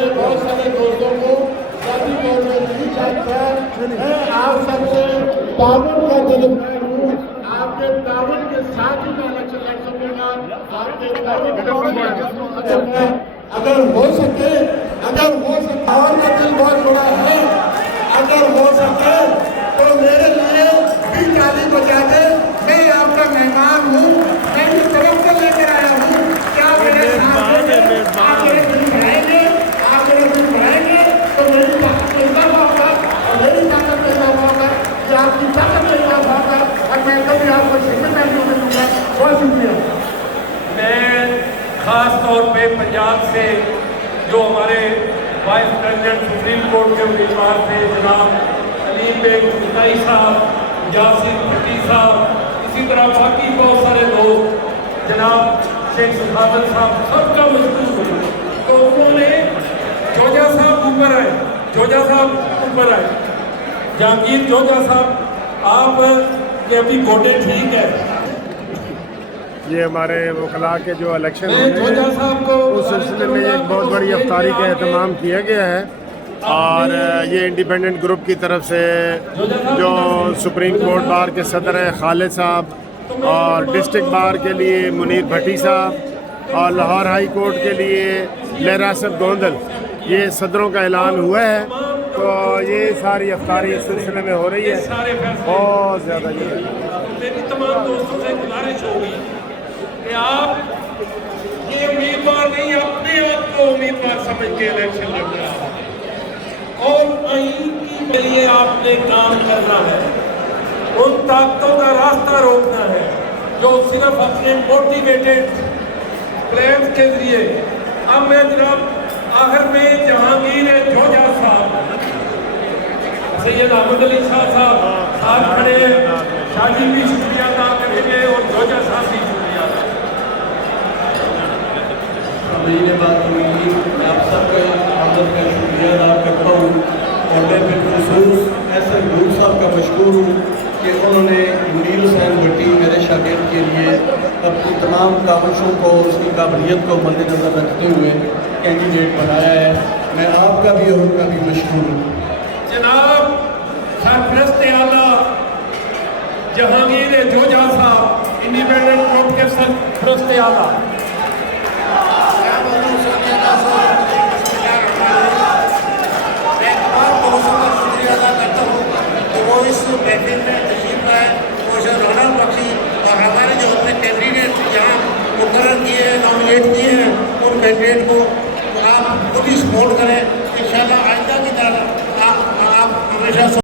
मेरे बहुत सारे दोस्तों को शादी तौर पर नहीं जानता। मैं आप सबसे तावन का तलबगार हूँ। आपके तावन के साथ ही मैं इलेक्शन लड़ सकूंगा। आपके तावन को अगर हो सके और का दिल बहुत बड़ा है, अगर हो सके तो मेरे लिए भी ताली बजा दे। मैं आपका मेहमान हूँ, मैं इस तरफ से लेकर आया हूँ। क्या मेरे साथ आप मेरे दिल बढ़ाएंगे, आप मेरे दिल बढ़ाएंगे तो मेरी ताकत में इजाफा होगा और मेरी ताकत में इजाफा होगा कि आपकी ताकत में इजाफा होगा और मैं कभी आपको शिकस्त नहीं दूंगा। बहुत शुक्रिया। मैं खास तौर पे पंजाब से जो हमारे वाइस प्रेसिडेंट सुप्रीम कोर्ट के उम्मीदवार थे जनाब अलीम बेग मुताई साहब, यासिर भट्टी साहब, इसी तरह बाकी बहुत सारे लोग, जनाब शेख सुखावत साहब, सबका मशहूर हुआ। तो उन्होंने जोजा साहब ऊपर आए, जहांगीर जोजा साहब आप के अभी गोटे ठीक है। ये हमारे वकला के जो इलेक्शन हैं उस सिलसिले में एक बहुत बड़ी अफ्तारी का एहतमाम किया गया है और ये इंडिपेंडेंट ग्रुप की तरफ से जो सुप्रीम कोर्ट बार के सदर हैं खालिद साहब और डिस्ट्रिक्ट बार के लिए मुनीर भट्टी साहब और लाहौर हाई कोर्ट के लिए लहरासत गोंदल, ये सदरों का ऐलान हुआ है। तो ये सारी अफ्तारी इस सिलसिले में हो रही है। बहुत ज़्यादा ये मेरी तमाम दोस्तों से गुजारिश होगी कि आप ये उम्मीदवार नहीं, अपने आप को उम्मीदवार समझ के इलेक्शन लड़ रहा है और आइन के लिए आपने काम करना है। उन ताकतों का रास्ता रोकना है जो सिर्फ अपने मोटिवेटेड प्लान के लिए। अब मैं जनाब आखिर में जहांगीर जोजा साहब, सैयद अहमद अली शाह साहब आज खड़े हैं, शादी भी शुक्रिया अदा करेंगे और जोजा साहब भी शुक्रिया। महीने बाद हुई, मैं आप सबका आदत का शुक्रिया अदा करता हूँ और मैं बिलखुसूस एसएम ग्रुप साहब का मशहूर हूँ कि उन्होंने मुनीर हुसैन भट्टी मेरे शागिर्द के लिए अपनी तमाम काविशों को, उसकी काबिलियत को मद्देनजर रखते हुए कैंडिडेट बनाया है। मैं आपका भी और उनका भी मशहूर हूँ। जनाब सरपरस्त आला जहांगीर जोजा साहब, इंडिपेंडेंट ग्रुप के सरपरस्त आला। शुक्रिया अदा करता हूँ कि वो इस महफिल में तशरीफ लाए, मुझे रौनक बख्शी और हमारे जो अपने कैंडिडेट यहाँ मुकर्रर किए हैं, नॉमिनेट किए हैं, उन कैंडिडेट को आप खुद ही सपोर्ट करें। इंशाल्लाह